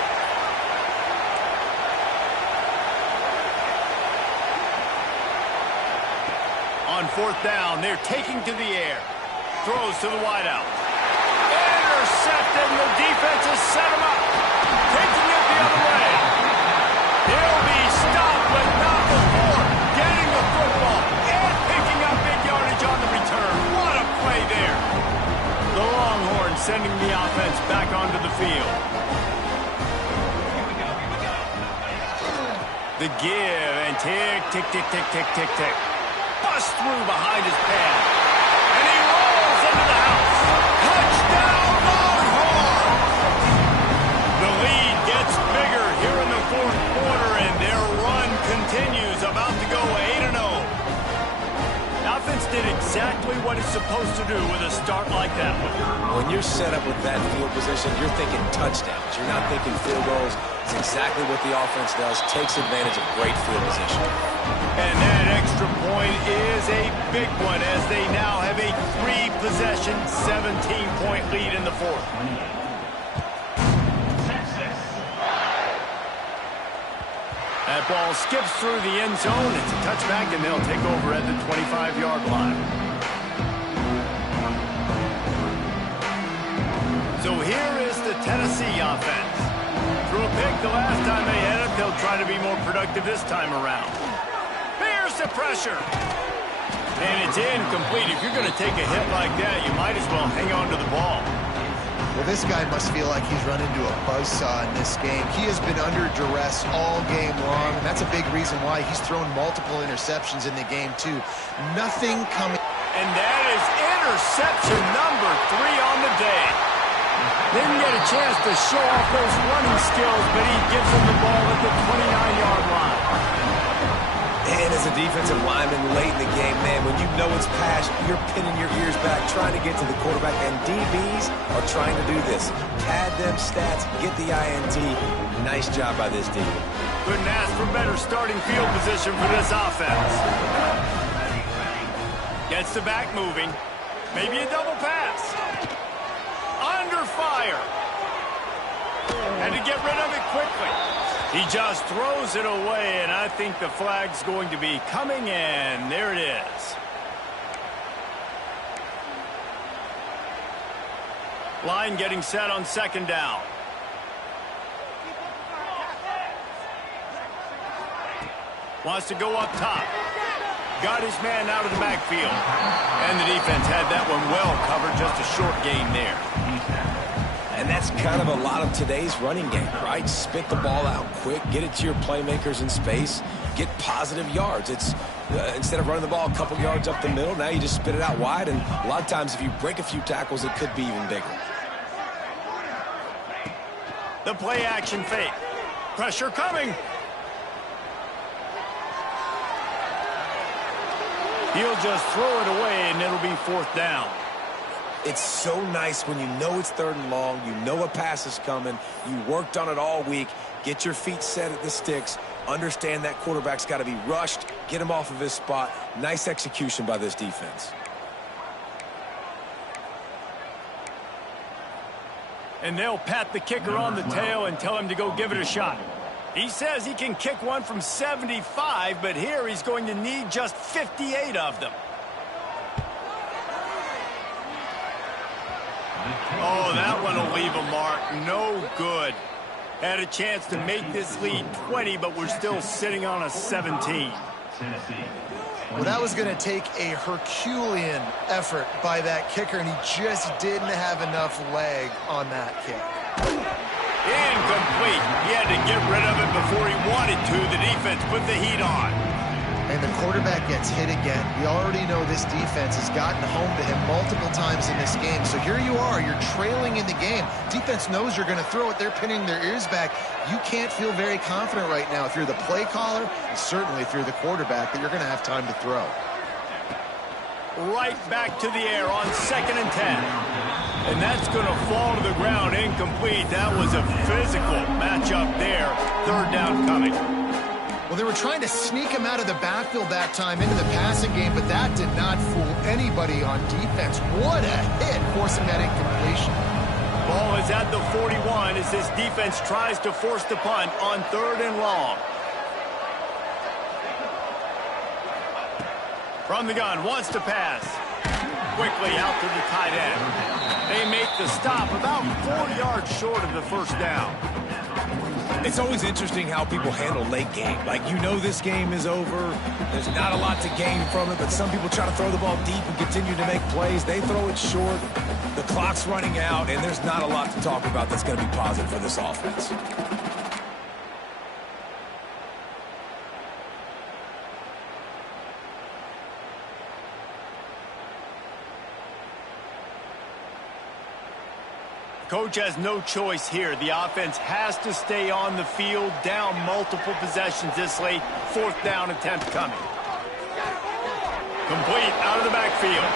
On 4th down, they're taking to the air. Throws to the wideout. Intercepted, and the defense has set him up. Taking it the other way. He'll be stopped, but not before getting the football and picking up big yardage on the return. What a play there. The Longhorns sending the offense back onto the field. The give and tick, tick, tick, tick, tick, tick, tick. Bust through behind his pad. And he rolls into the house. Touchdown, Longhorns! The lead gets bigger here in the 4th quarter, and their run continues, about to go 8-0. Offense did exactly what it's supposed to do with a start like that one. When you're set up with that field position, you're thinking touchdowns. You're not thinking field goals. It's exactly what the offense does, takes advantage of great field position. And that extra point is a big one, as they now have a 3-possession, 17-point lead in the 4th. That ball skips through the end zone. It's a touchback, and they'll take over at the 25-yard line. So here is the Tennessee offense. Threw a pick the last time they had it. They'll try to be more productive this time around. Here's the pressure. And it's incomplete. If you're going to take a hit like that, you might as well hang on to the ball. Well, this guy must feel like he's run into a buzzsaw in this game. He has been under duress all game long, and that's a big reason why he's thrown multiple interceptions in the game, too. Nothing coming. And that is interception number 3 on the day. Didn't get a chance to show off those running skills, but he gives them the ball at the 29-yard line. And as a defensive lineman late in the game, man, when you know it's passed, you're pinning your ears back, trying to get to the quarterback, and DBs are trying to do this. Pad them stats, get the INT. Nice job by this D. Couldn't ask for better starting field position for this offense. Gets the back moving. Maybe a double pass. Under fire. Had to get rid of it quickly. He just throws it away, and I think the flag's going to be coming, and there it is. Line getting set on 2nd down. Wants to go up top. got his man out of the backfield. And the defense had that one well covered, just a short gain there. And that's kind of a lot of today's running game, right? Spit the ball out quick, get it to your playmakers in space, get positive yards. It's instead of running the ball a couple yards up the middle, now you just spit it out wide, and a lot of times if you break a few tackles, it could be even bigger. The play action fake. Pressure coming. He'll just throw it away, and it'll be 4th down. It's so nice when you know it's 3rd and long, you know a pass is coming, you worked on it all week, get your feet set at the sticks, understand that quarterback's got to be rushed, get him off of his spot. Nice execution by this defense. And they'll pat the kicker on the tail and tell him to go give it a shot. He says he can kick one from 75, but here he's going to need just 58 of them. Oh, that one will leave a mark. No good. Had a chance to make this lead 20, but we're still sitting on a 17. Well, that was going to take a Herculean effort by that kicker, and he just didn't have enough leg on that kick. Incomplete. He had to get rid of it before he wanted to. The defense put the heat on. And the quarterback gets hit again. We already know this defense has gotten home to him multiple times in this game. So here you are, you're trailing in the game. Defense knows you're going to throw it. They're pinning their ears back. You can't feel very confident right now if you're the play caller, and certainly if you're the quarterback, that you're going to have time to throw. Right back to the air on 2nd and 10. And that's going to fall to the ground incomplete. That was a physical matchup there. 3rd down coming. Well, they were trying to sneak him out of the backfield that time into the passing game, but that did not fool anybody on defense. What a hit, forcing that incompletion. Ball is at the 41 as this defense tries to force the punt on 3rd and long. From the gun, wants to pass. Quickly out to the tight end. They make the stop about 4 yards short of the 1st down. It's always interesting how people handle late game. Like, you know this game is over. There's not a lot to gain from it, but some people try to throw the ball deep and continue to make plays. They throw it short. The clock's running out, and there's not a lot to talk about that's going to be positive for this offense. Coach has no choice here. The offense has to stay on the field, down multiple possessions this late. 4th down attempt coming. Complete out of the backfield.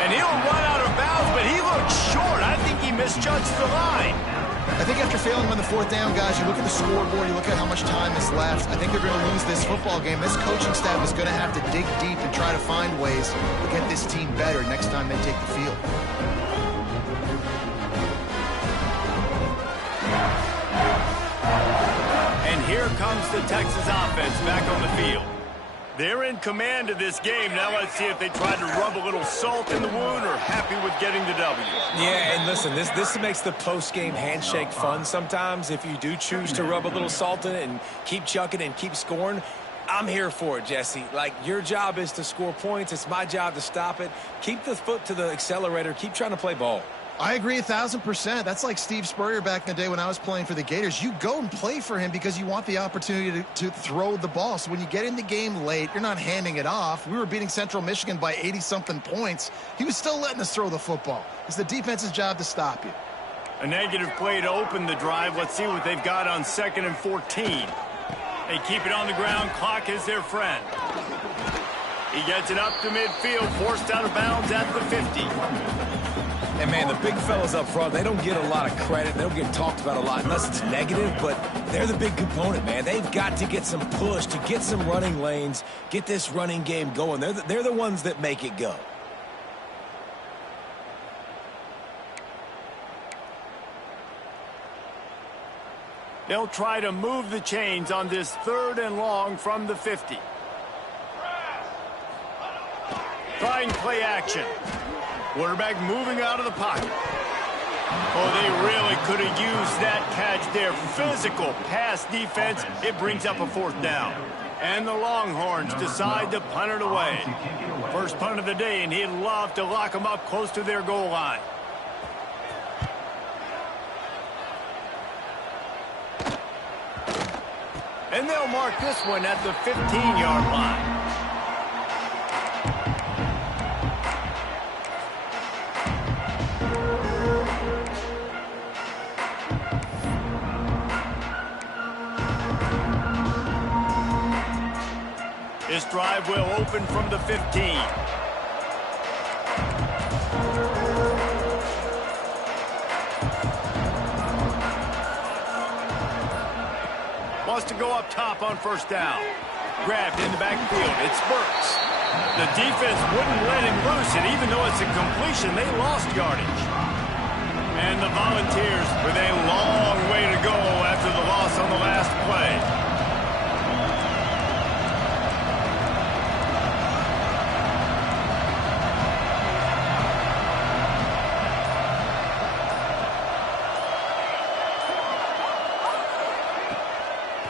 And he'll run out of bounds, but he looks short. I think he misjudged the line. I think after failing on the 4th down, guys, you look at the scoreboard, you look at how much time is left. I think they're going to lose this football game. This coaching staff is going to have to dig deep and try to find ways to get this team better next time they take the field. And here comes the Texas offense back on the field. They're in command of this game. Now let's see if they try to rub a little salt in the wound or happy with getting the W. Yeah, and listen, this makes the post-game handshake fun sometimes. If you do choose to rub a little salt in it and keep chucking and keep scoring, I'm here for it, Jesse. Like, your job is to score points. It's my job to stop it. Keep the foot to the accelerator. Keep trying to play ball. I agree 1,000%. That's like Steve Spurrier back in the day when I was playing for the Gators. You go and play for him because you want the opportunity to throw the ball. So when you get in the game late, you're not handing it off. We were beating Central Michigan by 80-something points. He was still letting us throw the football. It's the defense's job to stop you. A negative play to open the drive. Let's see what they've got on 2nd and 14. They keep it on the ground. Clock is their friend. He gets it up to midfield, forced out of bounds at the 50. And, man, the big fellas up front, they don't get a lot of credit. They don't get talked about a lot unless it's negative, but they're the big component, man. They've got to get some push, to get some running lanes, get this running game going. They're the ones that make it go. They'll try to move the chains on this 3rd and long from the 50. Trying play action. Quarterback moving out of the pocket. Oh, they really could have used that catch there. Physical pass defense. It brings up a 4th down. And the Longhorns decide to punt it away. First punt of the day, and he'd love to lock them up close to their goal line. And they'll mark this one at the 15-yard line. This drive will open from the 15. Wants to go up top on 1st down. Grabbed in the backfield. It's Burks. The defense wouldn't let him loose, and even though it's a completion, they lost yardage. And the Volunteers with a long way to go after the loss on the last play.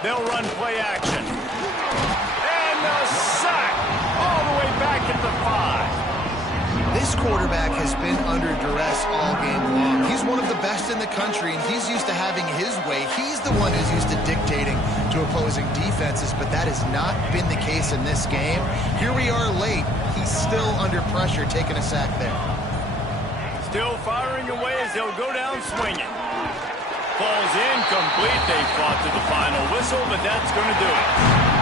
They'll run play action. And the sack all the way back at the 5. This quarterback has been under duress all game long. He's one of the best in the country, and he's used to having his way. He's the one who's used to dictating to opposing defenses, but that has not been the case in this game. Here we are late. He's still under pressure, taking a sack there. Still firing away as he'll go down swinging. Falls incomplete. They fought to the final whistle, but that's going to do it.